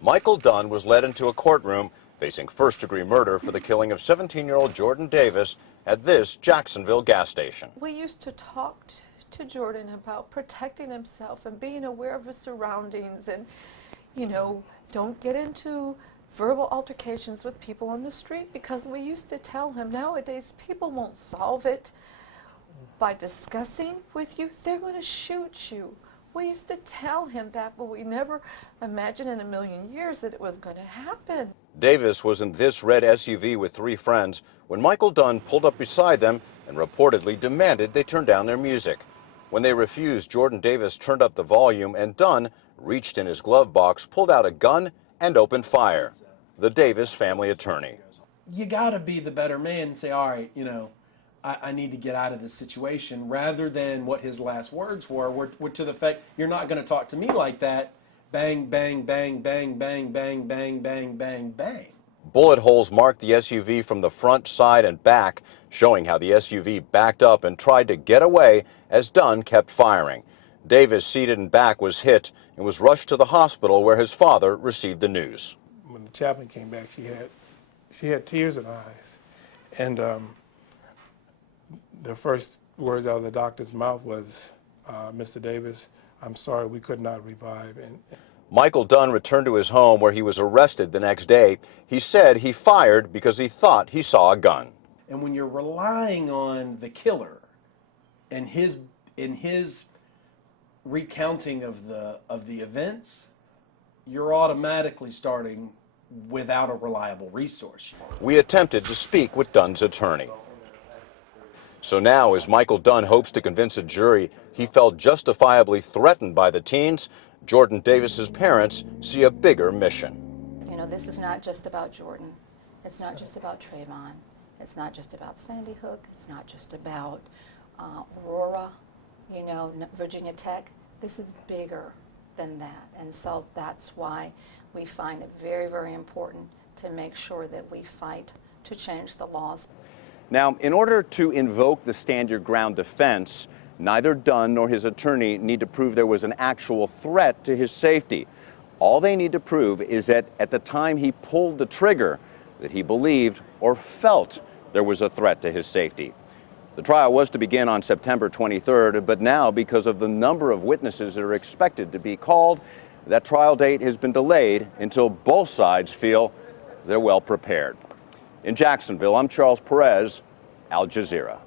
Michael Dunn was led into a courtroom facing first-degree murder for the killing of 17-year-old Jordan Davis at this Jacksonville gas station. We used to talk to Jordan about protecting himself and being aware of his surroundings and, you know, don't get into verbal altercations with people on the street, because we used to tell him nowadays people won't solve it by discussing with you, they're going to shoot you. We used to tell him that, but we never imagined in a million years that it was going to happen. Davis was in this red SUV with 3 friends when Michael Dunn pulled up beside them and reportedly demanded they turn down their music. When they refused, Jordan Davis turned up the volume and Dunn reached in his glove box, pulled out a gun, and opened fire. The Davis family attorney. You got to be the better man and say, all right, you know, I need to get out of this situation, rather than what his last words were to the effect, you're not going to talk to me like that. Bang, bang, bang, bang, bang, bang, bang, bang, bang, bang. Bullet holes marked the SUV from the front, side, and back, showing how the SUV backed up and tried to get away as Dunn kept firing. Davis, seated in back, was hit and was rushed to the hospital where his father received the news. When the chaplain came back, she had tears in her eyes, and the first words out of the doctor's mouth was, "Mr. Davis, I'm sorry we could not revive." And Michael Dunn returned to his home where he was arrested the next day. He said he fired because he thought he saw a gun. And when you're relying on the killer and his recounting of the events, you're automatically starting without a reliable resource. We attempted to speak with Dunn's attorney. So now, as Michael Dunn hopes to convince a jury he felt justifiably threatened by the teens, Jordan Davis's parents see a bigger mission. You know, this is not just about Jordan. It's not just about Trayvon. It's not just about Sandy Hook. It's not just about Aurora, you know, Virginia Tech. This is bigger than that. And so that's why we find it very, very important to make sure that we fight to change the laws. Now, in order to invoke the stand your ground defense, neither Dunn nor his attorney need to prove there was an actual threat to his safety. All they need to prove is that at the time he pulled the trigger, that he believed or felt there was a threat to his safety. The trial was to begin on September 23rd, but now, because of the number of witnesses that are expected to be called, that trial date has been delayed until both sides feel they're well prepared. In Jacksonville, I'm Charles Perez, Al Jazeera.